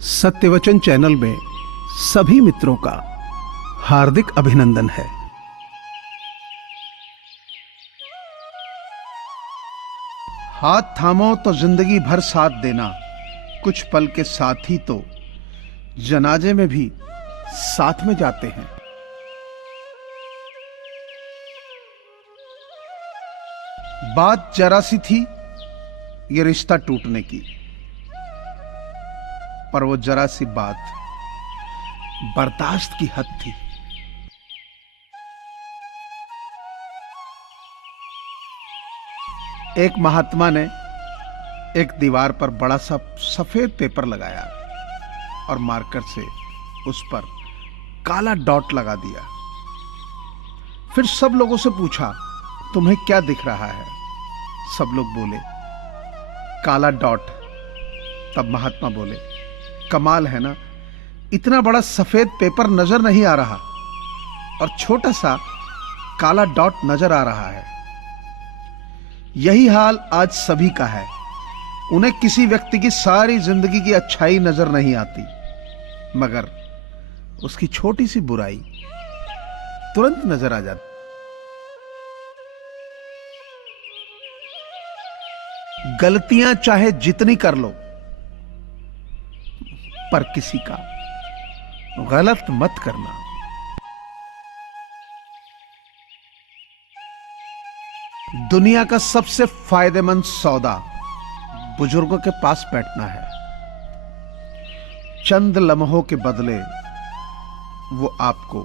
सत्यवचन channel में सभी मित्रों का हार्दिक अभिनंदन है। हाथ थामो तो जिंदगी भर साथ देना, कुछ पल के साथ ही तो जनाजे में भी साथ में जाते हैं। बात जरा सी थी ये रिश्ता टूटने की, पर वो जरा सी बात बर्दाश्त की हद थी। एक महात्मा ने एक दीवार पर बड़ा सा सफेद पेपर लगाया और मार्कर से उस पर काला डॉट लगा दिया। फिर सब लोगों से पूछा, तुम्हें क्या दिख रहा है? सब लोग बोले, काला डॉट। तब महात्मा बोले, कमाल है ना, इतना बड़ा सफेद पेपर नजर नहीं आ रहा और छोटा सा काला डॉट नजर आ रहा है। यही हाल आज सभी का है। उन्हें किसी व्यक्ति की सारी जिंदगी की अच्छाई नजर नहीं आती, मगर उसकी छोटी सी बुराई तुरंत नजर आ जाती। गलतियां चाहे जितनी कर लो, पर किसी का गलत मत करना। दुनिया का सबसे फायदेमंद सौदा बुजुर्गों के पास बैठना है। चंद लम्हों के बदले वो आपको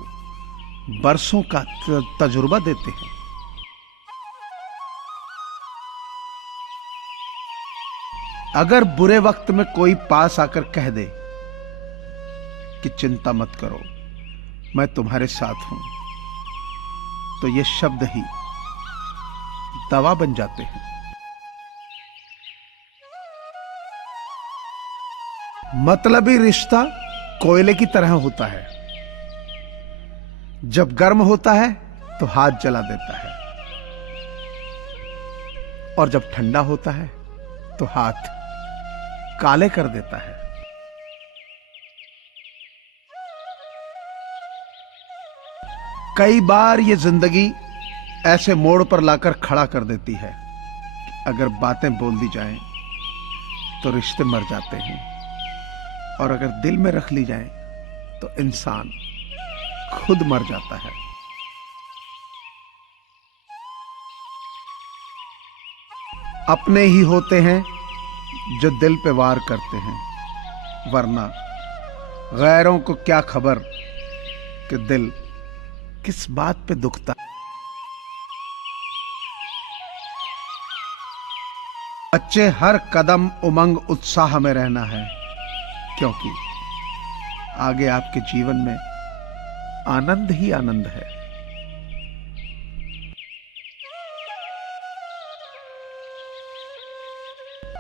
बरसों का तजुर्बा देते हैं। अगर बुरे वक्त में कोई पास आकर कह दे कि चिंता मत करो, मैं तुम्हारे साथ हूं, तो ये शब्द ही दवा बन जाते हैं। मतलबी रिश्ता कोयले की तरह होता है, जब गर्म होता है तो हाथ जला देता है और जब ठंडा होता है तो हाथ काले कर देता है। कई बार ये जिंदगी ऐसे मोड़ पर लाकर खड़ा कर देती है कि अगर बातें बोल दी जाएं तो रिश्ते मर जाते हैं, और अगर दिल में रख ली जाएं तो इंसान खुद मर जाता है। अपने ही होते हैं जो दिल पे वार करते हैं, वरना गैरों को क्या खबर कि दिल किस बात पे दुखता। बच्चे हर कदम उमंग उत्साह में रहना है, क्योंकि आगे आपके जीवन में आनंद ही आनंद है।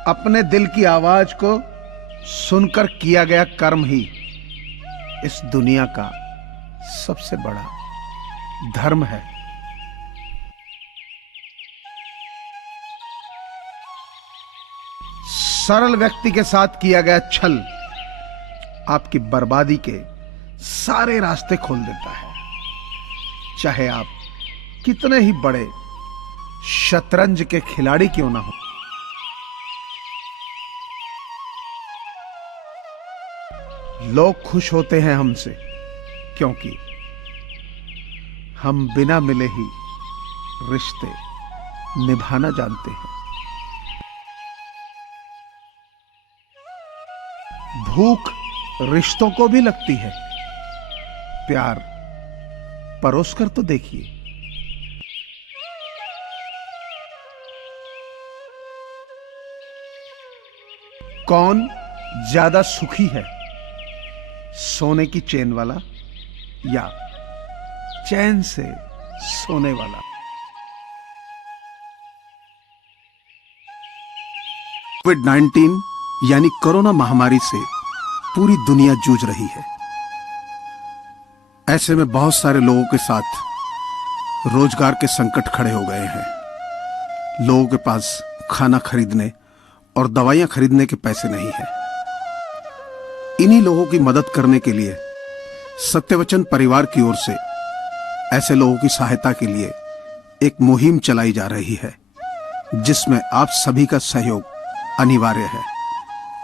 अपने दिल की आवाज को सुनकर किया गया कर्म ही इस दुनिया का सबसे बड़ा धर्म है। सरल व्यक्ति के साथ किया गया छल आपकी बर्बादी के सारे रास्ते खोल देता है, चाहे आप कितने ही बड़े शतरंज के खिलाड़ी क्यों ना हो। लोग खुश होते हैं हमसे क्योंकि हम बिना मिले ही रिश्ते निभाना जानते हैं। भूख रिश्तों को भी लगती है, प्यार परोस कर तो देखिए। कौन ज्यादा सुखी है, सोने की चेन वाला या चैन से सोने वाला? कोविड-19 यानी कोरोना महामारी से पूरी दुनिया जूझ रही है। ऐसे में बहुत सारे लोगों के साथ रोजगार के संकट खड़े हो गए हैं। लोगों के पास खाना खरीदने और दवाइयां खरीदने के पैसे नहीं है। इन्हीं लोगों की मदद करने के लिए सत्यवचन परिवार की ओर से ऐसे लोगों की सहायता के लिए एक मुहिम चलाई जा रही है, जिसमें आप सभी का सहयोग अनिवार्य है।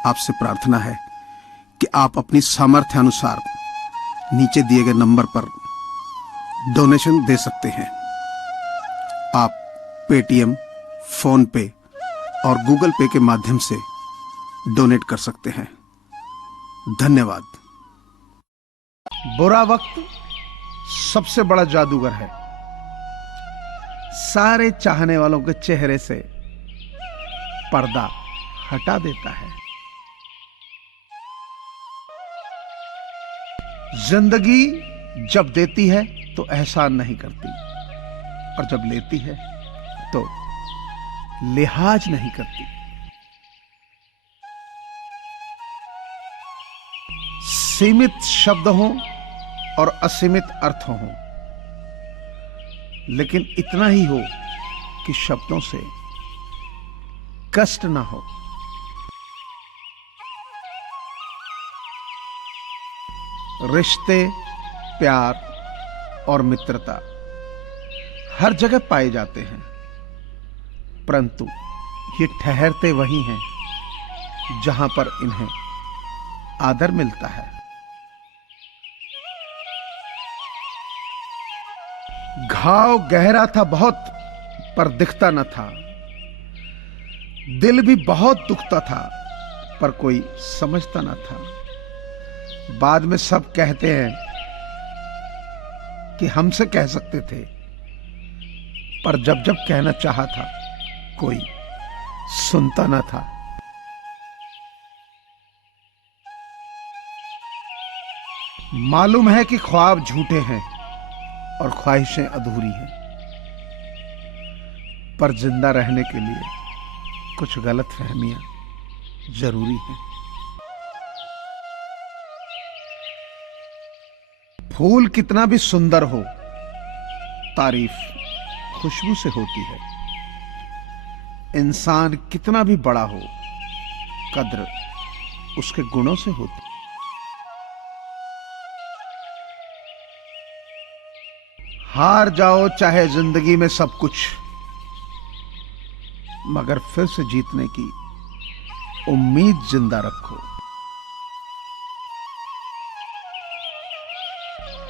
आपसे प्रार्थना है कि आप अपनी सामर्थ्य अनुसार नीचे दिए गए नंबर पर डोनेशन दे सकते हैं। आप पेटीएम, फोन पे और गूगल पे के माध्यम से डोनेट कर सकते हैं। धन्यवाद। बुरा वक्त सबसे बड़ा जादूगर है। सारे चाहने वालों के चेहरे से पर्दा हटा देता है। जिंदगी जब देती है तो एहसान नहीं करती, और जब लेती है तो लिहाज नहीं करती। सीमित शब्द हों और असीमित अर्थ हों, लेकिन इतना ही हो कि शब्दों से कष्ट ना हो। रिश्ते, प्यार और मित्रता हर जगह पाए जाते हैं, परंतु ये ठहरते वहीं हैं जहां पर इन्हें आदर मिलता है। घाव गहरा था बहुत, पर दिखता न था। दिल भी बहुत दुखता था, पर कोई समझता न था। बाद में सब कहते हैं कि हमसे कह सकते थे, पर जब जब कहना चाहा था कोई सुनता न था। मालूम है कि ख्वाब झूठे हैं और ख्वाहिशें अधूरी हैं, पर जिंदा रहने के लिए कुछ गलतफहमियां जरूरी हैं। फूल कितना भी सुंदर हो, तारीफ खुशबू से होती है। इंसान कितना भी बड़ा हो, कद्र उसके गुणों से होती है। हार जाओ चाहे जिंदगी में सब कुछ, मगर फिर से जीतने की उम्मीद जिंदा रखो।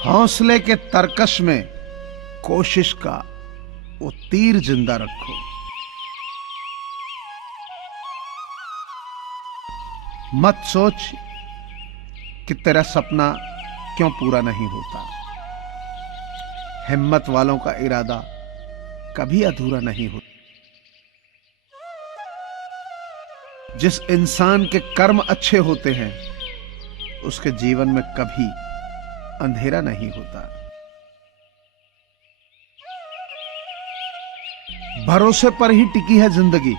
हौसले के तरकश में कोशिश का वो तीर जिंदा रखो। मत सोच कि तेरा सपना क्यों पूरा नहीं होता। हिम्मत वालों का इरादा कभी अधूरा नहीं होता। जिस इंसान के कर्म अच्छे होते हैं, उसके जीवन में कभी अंधेरा नहीं होता। भरोसे पर ही टिकी है जिंदगी,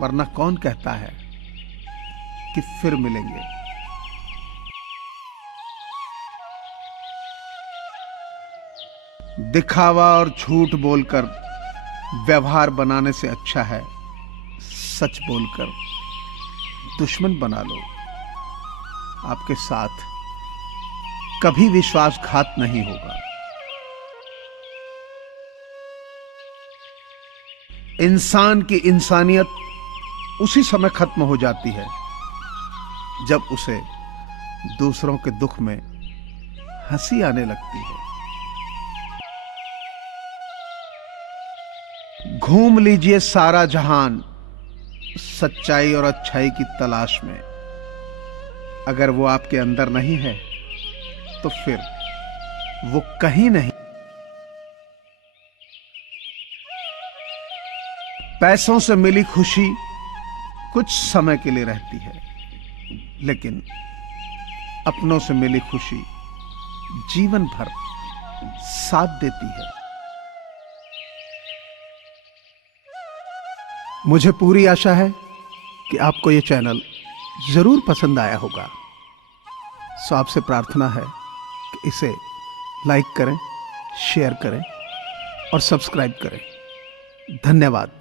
वरना कौन कहता है कि फिर मिलेंगे। दिखावा और झूठ बोलकर व्यवहार बनाने से अच्छा है सच बोलकर दुश्मन बना लो। आपके साथ कभी विश्वासघात नहीं होगा। इंसान की इंसानियत उसी समय खत्म हो जाती है जब उसे दूसरों के दुख में हंसी आने लगती है। घूम लीजिए सारा जहान सच्चाई और अच्छाई की तलाश में। अगर वो आपके अंदर नहीं है तो फिर वो कहीं नहीं। पैसों से मिली खुशी कुछ समय के लिए रहती है, लेकिन अपनों से मिली खुशी जीवन भर साथ देती है। मुझे पूरी आशा है कि आपको यह चैनल जरूर पसंद आया होगा। सो आपसे प्रार्थना है कि इसे लाइक करें, शेयर करें और सब्सक्राइब करें। धन्यवाद।